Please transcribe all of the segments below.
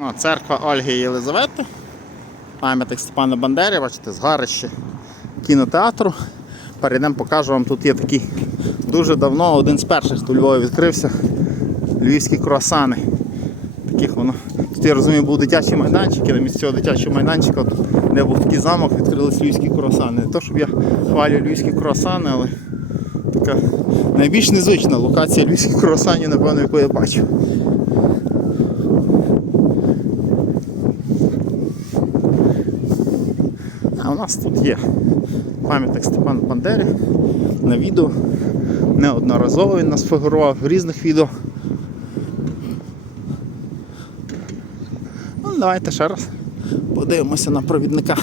Ну, церква Ольги Єлизавети. Пам'ятник Степана Бандери, бачите, згарище кінотеатру. Перейдемо, покажу вам, тут є такий дуже давно, один з перших, хто у Львові відкрився. Львівські круасани. Таких воно. Тут я розумію, був дитячий майданчик, і на місці цього дитячого майданчика, от, де був такий замок, відкрились львівські круасани. Не то, щоб я хвалю львівські круасани, але така найбільш незвична локація львівських круасанів, напевно, яку я бачив. А у нас тут є пам'ятник Степану Бандері на відео. Неодноразово він нас фігурував в різних відео. Ну, давайте ще раз подивимося на провідника.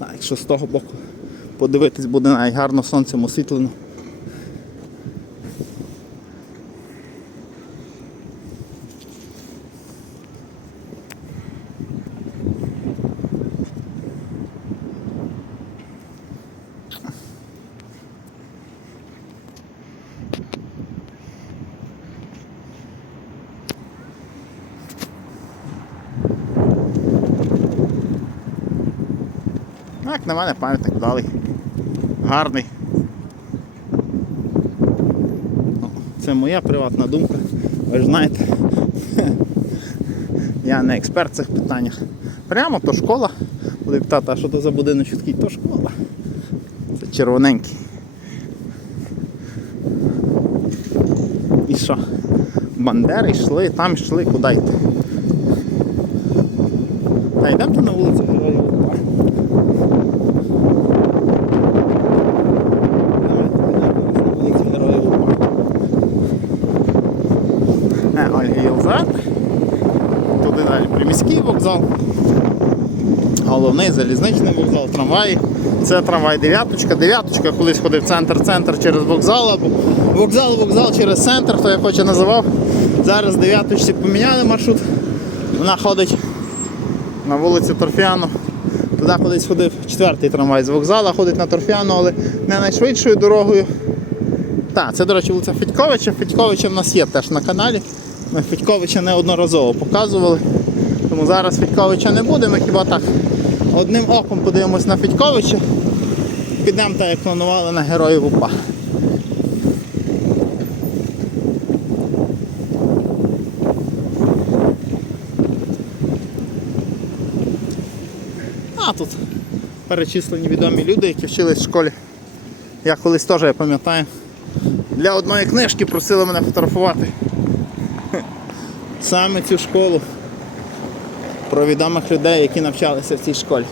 А якщо з того боку подивитись буде навіть гарно сонцем освітлено. На мене пам'ятник вдалий. Гарний. Ну, Це моя приватна думка. Ви ж знаєте, я не експерт в цих питаннях. Прямо то школа. Буде питати, а що то за будиночок такий, то школа. Це червоненький. І що? Бандери йшли, там йшли, куди йти. Та йдемо на вулицю Героїв УПА. Е, Ольги Єлизавети. Туди далі приміський вокзал. Головний залізничний вокзал, трамваї. Це трамвай дев'яточка. Дев'яточка колись ходив центр-центр через вокзал, або вокзал, вокзал через центр, хто як хоче називав. Зараз дев'яточці поміняли маршрут. Вона ходить на вулиці Торфяну. Туди колись ходив четвертий трамвай з вокзала, ходить на Торфяну, але не найшвидшою дорогою. Так, це, до речі, вулиця Федьковича. Федьковича в нас є теж на каналі. Ми Федьковича неодноразово показували. Тому зараз Федьковича не буде, ми хіба так одним оком подивимось на Федьковича. Підемо так, як планували на героїв УПА. А тут перечислені відомі люди, які вчились в школі. Я колись теж я пам'ятаю. Для одної книжки просили мене фотографувати. Саме цю школу про відомих людей, які навчалися в цій школі.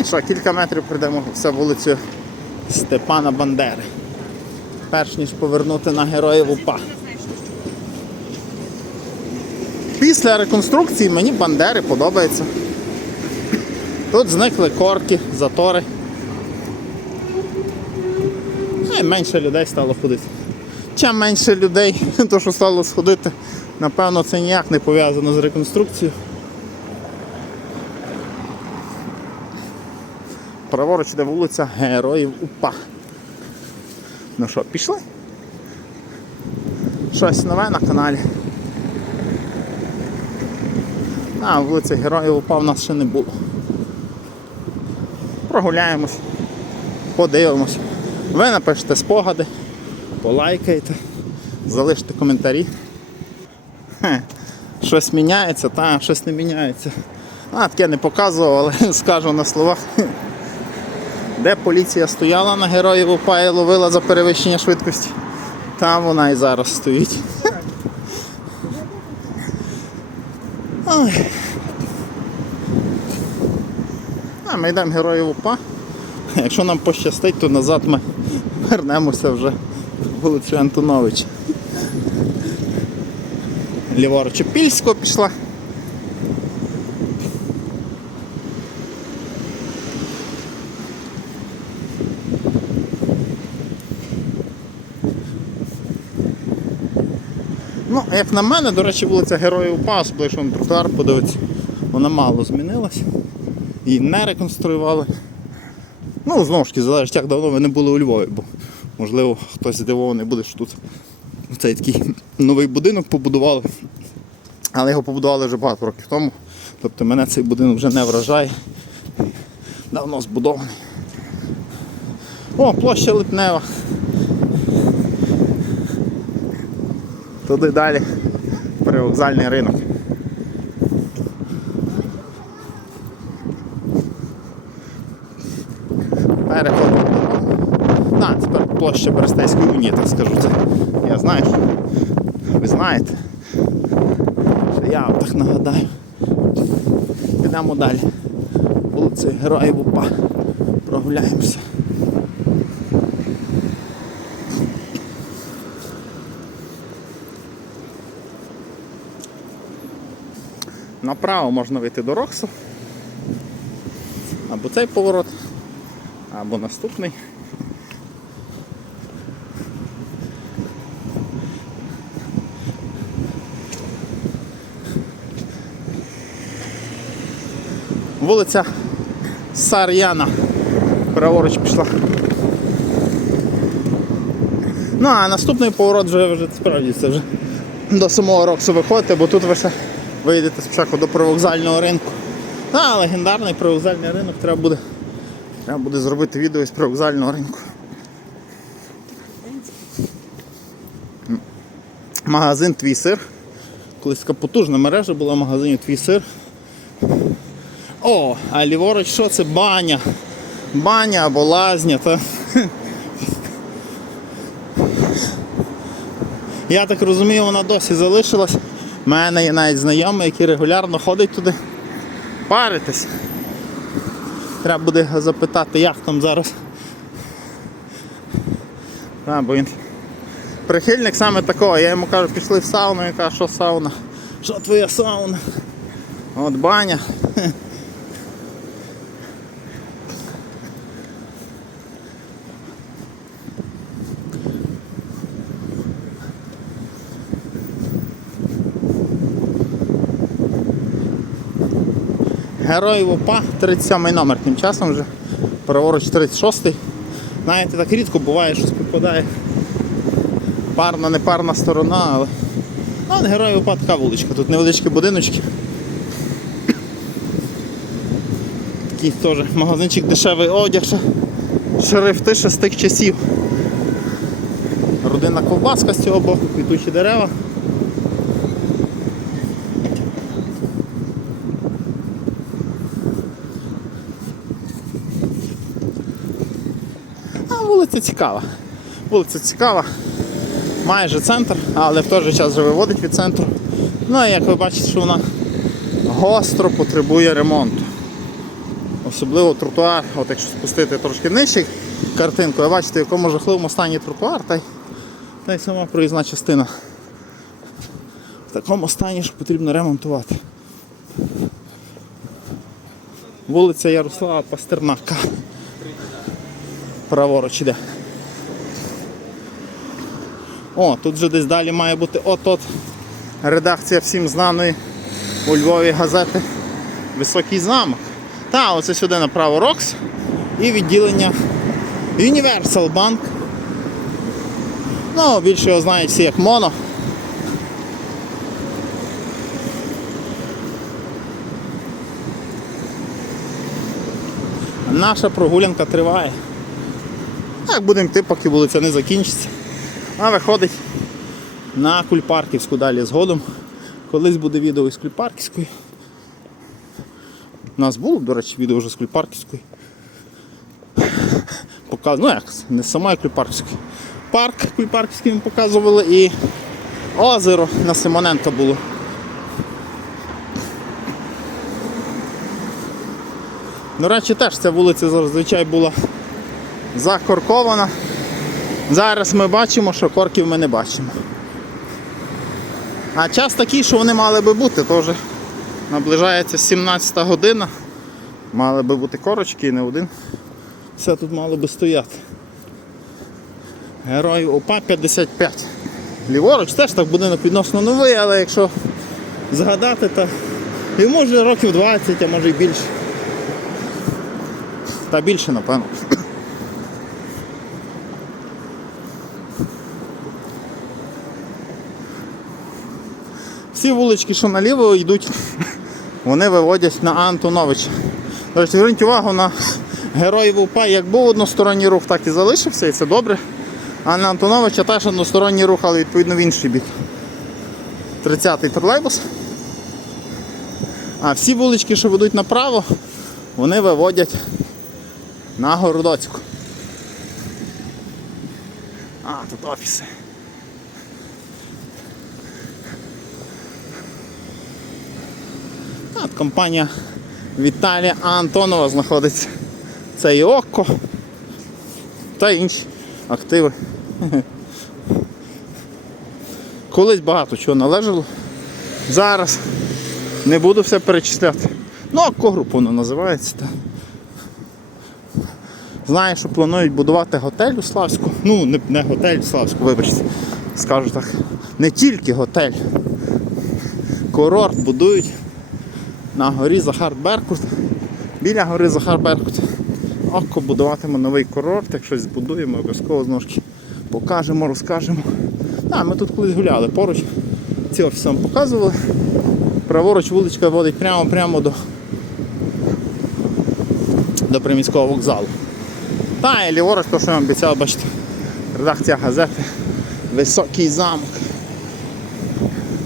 І що, кілька метрів прийдемо все вулицю Степана Бандери. Перш ніж повернути на героїв УПА. Після реконструкції мені Бандери подобається. Тут зникли корки, затори. Ну, і менше людей стало ходити. Чим менше людей, то що стало сходити, напевно, це ніяк не пов'язано з реконструкцією. Праворуч йде вулиця Героїв УПА. Ну що, пішли? Щось нове на каналі. А, вулиця Героїв УПА в нас ще не було. Прогуляємось, подивимось. Ви напишете спогади, полайкайте, залиште коментарі. Хе, щось міняється, та щось не міняється. А, таке не показував, але скажу на словах. Де поліція стояла на героїв УПА і ловила за перевищення швидкості, там вона і зараз стоїть. Ми йдемо героїв УПА. Якщо нам пощастить, то назад ми вернемося вже вулицю Антоновича. Ліворуч Пільського пішла. Ну, як на мене, до речі, вулиця Героїв що на тротуар подивиться, вона мало змінилась. Її не реконструювали. Ну, знову ж таки, залежить, як давно ви не були у Львові, бо Можливо, хтось здивований буде, що тут цей такий новий будинок побудували. Але його побудували вже багато років тому. Тобто мене цей будинок вже не вражає. Давно збудований. О, площа Липнева. Туди далі привокзальний ринок. Переходимо. На, тепер площа Берестейської унії, так скажу. Це я знаю, ви знаєте. Що я вам так нагадаю. Підемо далі. Вулицею Героїв УПА. Прогуляємося. Направо можна вийти до Роксу. Або цей поворот, або наступний. Вулиця Сар'яна. Праворуч пішла. Ну а наступний поворот вже, вже справді це вже до самого Роксу виходите, бо тут ви ще вийдете спочатку до привокзального ринку. А, легендарний привокзальний ринок треба буде. Треба буде зробити відео із привокзального ринку. Магазин Твій сир. Колись така потужна мережа була магазинів Твій сир. О, а ліворуч що це? Баня. Баня або лазня. Та... Я так розумію, вона досі залишилась. У мене є навіть знайомий, який регулярно ходить туди паритись. Треба буде запитати, як там зараз. А, бо він прихильник саме такого. Я йому кажу, пішли в сауну, він каже, що сауна? Що твоя сауна? От баня. Героїв ОПА 37 номер, тим часом вже праворуч 36 Знаєте, так рідко буває, що співпадає парна, непарна сторона, але але героїв ОПА така вуличка, тут невеличкі будиночки. Такий теж магазинчик дешевий одяг, шрифти ще з тих часів. Родинна ковбаска з цього боку, квітучі дерева. А вулиця цікава. Вулиця цікава. Майже центр, але в той же час вже виводить від центру. Ну і як ви бачите, що вона гостро потребує ремонту. Особливо тротуар, от якщо спустити трошки нижче картинку, ви бачите, в якому жахливому стані тротуар, та й, та й сама проїзна частина. В такому стані, що потрібно ремонтувати. Вулиця Ярослава Пастернака праворуч іде. О, тут же десь далі має бути от-от редакція всім знаної у Львові газети Високий замок. Та, оце сюди направо Рокс і відділення Universal Bank. Ну, більше його знають всі як Моно. Наша прогулянка триває. Так, будемо йти, поки вулиця не закінчиться. А виходить на Кульпарківську далі згодом. Колись буде відео із Кульпарківської. У нас було, до речі, відео вже з Кульпарківської. Показ... Ну як, не з самої Кульпарківської. Парк Кульпарківський ми показували і озеро на Симоненка було. До речі, теж ця вулиця зазвичай була закоркована. Зараз ми бачимо, що корків ми не бачимо. А час такий, що вони мали би бути, то вже наближається 17 година. Мали би бути корочки і не один. Все тут мало би стояти. Герой ОПА 55. Ліворуч теж так будинок відносно новий, але якщо згадати, то йому вже років 20, а може й більше. Та більше, напевно. Ці вулички, що наліво йдуть, вони виводять на Антоновича. Речі, зверніть увагу на героїв УПА, як був односторонній рух, так і залишився, і це добре. А на Антоновича теж односторонній рух, але відповідно в інший бік. 30-й тролейбус. А всі вулички, що ведуть направо, вони виводять на Городоцьку. А, тут офіси. А, От компанія Віталія Антонова знаходиться. Це і ОККО та інші активи. Колись багато чого належало. Зараз не буду все перечисляти. Ну, ОККО група воно називається. Та. Знаю, що планують будувати готель у Славську. Ну, не, не готель у Славську, вибачте. Скажу так. Не тільки готель. Курорт будують на горі Захар Беркут. Біля гори Захар Беркут. Око будуватиме новий курорт, як щось збудуємо, обов'язково знову ж покажемо, розкажемо. А, ми тут колись гуляли поруч. Ці офіси вам показували. Праворуч вуличка водить прямо-прямо до, до приміського вокзалу. Та, і ліворуч, то, що я вам обіцяв, бачите, редакція газети Високий замок.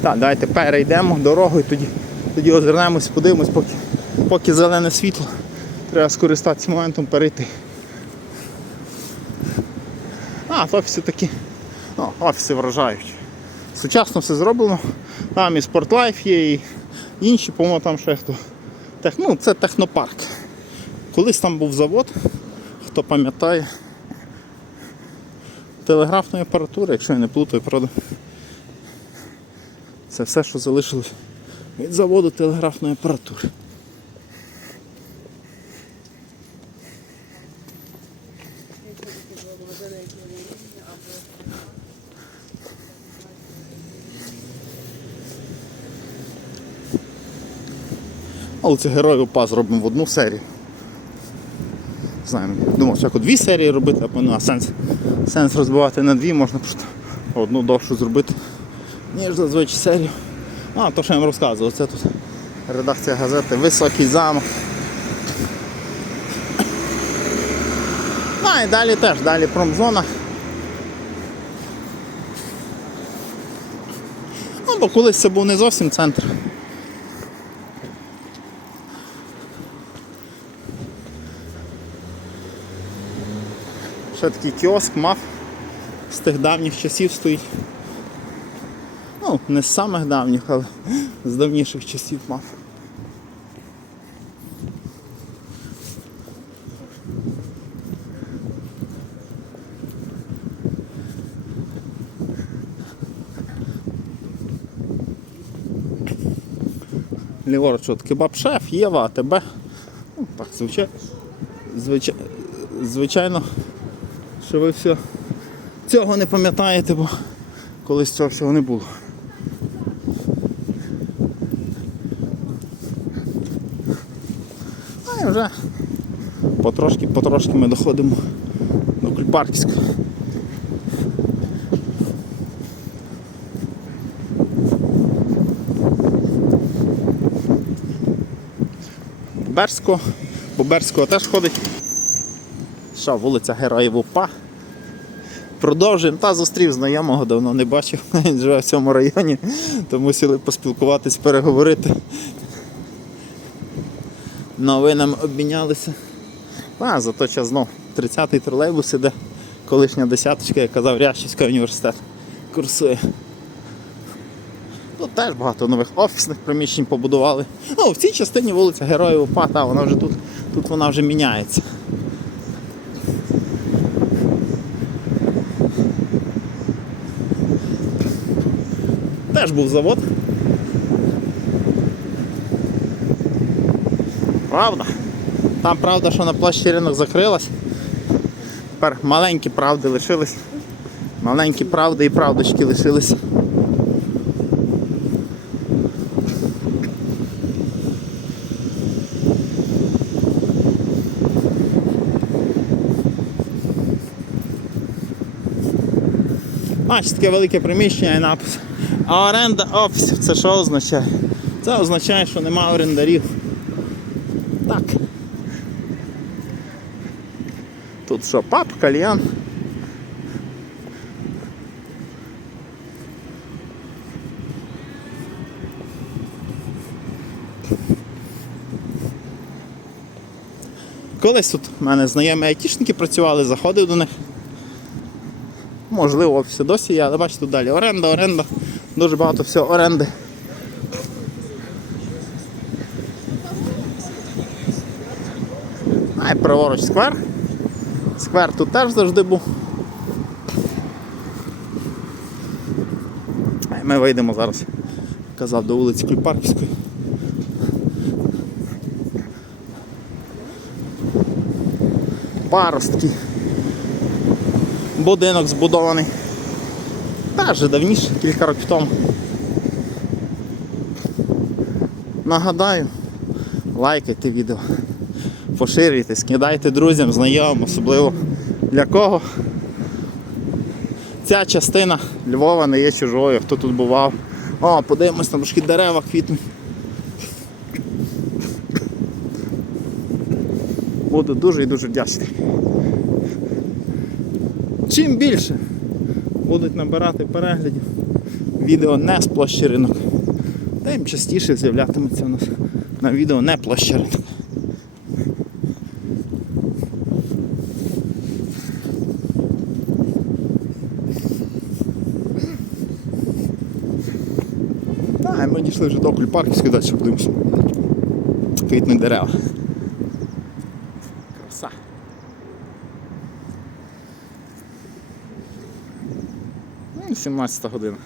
Так, давайте перейдемо дорогою, тоді, тоді озирнемось, подивимось, поки, поки зелене світло. Треба скористатися моментом перейти. А, то офіси такі. О, офіси вражають. Сучасно все зроблено. Там і Спортлайф є, і інші, по-моєму, там ще хто. Тех, ну, це технопарк. Колись там був завод, хто пам'ятає. Телеграфної апаратури, якщо я не плутаю, правда. Це все, що залишилось від заводу телеграфної апаратури. Але це героїв УПА зробимо в одну серію. Знаємо, думав, спочатку дві серії робити, або ну, а сенс, сенс розбивати на дві, можна просто одну довшу зробити, ніж зазвичай серію. А, то що я вам розказував, це тут редакція газети Високий замок. Ну і далі теж, далі промзона. Ну, бо колись це був не зовсім центр. Ще такий кіоск мав з тих давніх часів стоїть. Ну, не з самих давніх, але з давніших часів мав. Ліворуч, от кебаб-шеф, Єва, АТБ. Ну, так, звичайно, звичайно, звичайно, що ви все цього не пам'ятаєте, бо колись цього всього не було. А і вже потрошки, потрошки ми доходимо до Кульпарківська. Берського, бо Берського теж ходить. Що, вулиця Героїв УПА. Продовжуємо. Та зустрів знайомого, давно не бачив. Він живе в цьому районі, тому сіли поспілкуватись, переговорити. Новинами обмінялися. А, зато час знов 30-й тролейбус іде, колишня десяточка, як казав, Рящівський університет курсує. Тут теж багато нових офісних приміщень побудували. Ну, в цій частині вулиця Героїв УПА, та вона вже тут, тут вона вже міняється. Теж був завод. Правда? Там правда, що на площі ринок закрилась. Тепер маленькі правди лишились. Маленькі правди і правдочки лишились. Бачите, таке велике приміщення і напис А оренда офісів це що означає? Це означає, що нема орендарів. Так. Тут що, пап, кальян. Колись тут в мене знайомі айтішники працювали, заходив до них. Можливо, офіси досі є, але бачите, тут далі оренда, оренда, дуже багато всього оренди. А й праворуч сквер. Сквер тут теж завжди був. Ми вийдемо зараз, казав, до вулиці Кульпарківської. Паростки. Будинок збудований. Вже давніше, кілька років тому. Нагадаю, лайкайте відео, поширюйте, скидайте друзям, знайомим, особливо для кого. Ця частина Львова не є чужою, хто тут бував. О, подивимось, там трошки дерева квітнуть. Буду дуже і дуже вдячний. Чим більше будуть набирати переглядів відео не з площі ринок, тим частіше з'являтиметься у нас на відео не площа ринок. вже до Кульпарківської, далі подивимося. Квітні дерева. Краса. Ну, 17 година.